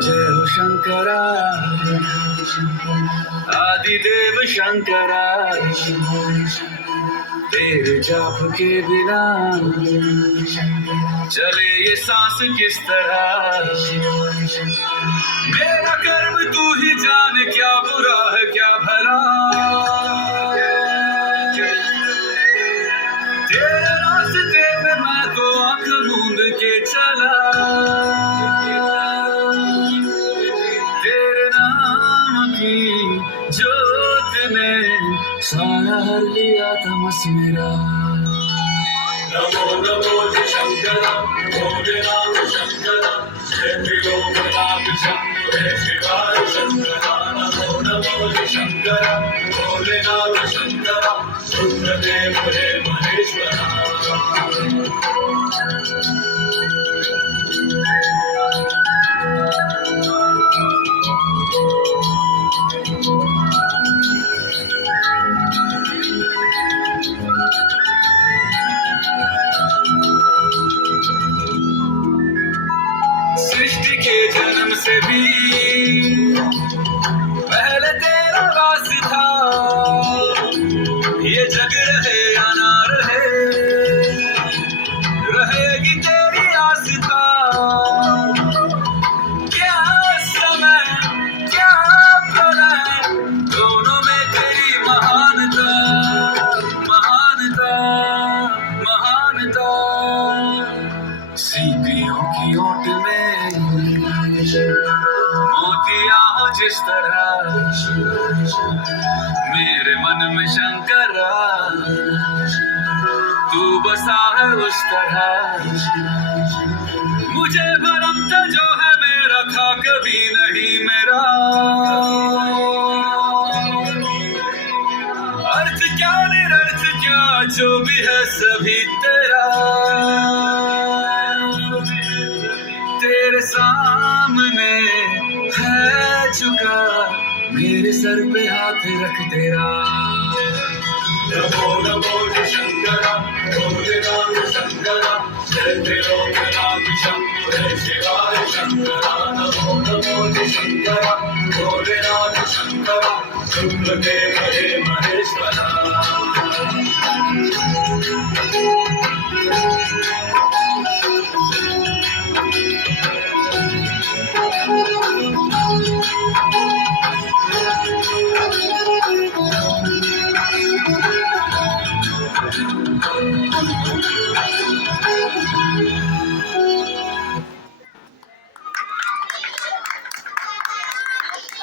जय हो शंकरा आदिदेव शंकरा, तेरे जाप के बिना चले ये सांस किस तरह। मेरा कर्म तू ही जाने, क्या बुरा है क्या भला। तेरे रास्ते में मैं तो आंख मूंद के चला, तेरे नाम की जोत ने सारा हर लिया तमस मेरा। नमो नमो शंकरा भोलेनाथ शंकरा, त्रिलोकनाथ शंभो हे शिवाय शंकरा। नमो नमो शंकरा भोलेनाथ शंकरा, रुद्रदेव हे महेश्वरा। सृष्टि के जन्म से भी पहले तेरा वास था, ये जग रहे या ना रहे, रहेगी तेरी आस्था। क्या समय क्या प्रलय, दोनों में तेरी महानता महानता महानता। सीपियों की ओट में मोतिया हो जिस तरह, मेरे मन में शंकरा तू बसा है उस तरह। मुझे भरम था जो है मेरा था कभी नहीं मेरा। अर्थ क्या निरर्थ क्या जो भी है सभी तेरा। तेरे सामने है झुका, मेरे सर पे हाथ रख तेरा। नमो नमो शंकरा भोलेनाथ शंकरा, त्रिलोकनाथ शंभो हे शिवाय शंकरा। नमो नमो शंकरा भोलेनाथ शंकरा, रुद्रदेव हे महेश्वरा।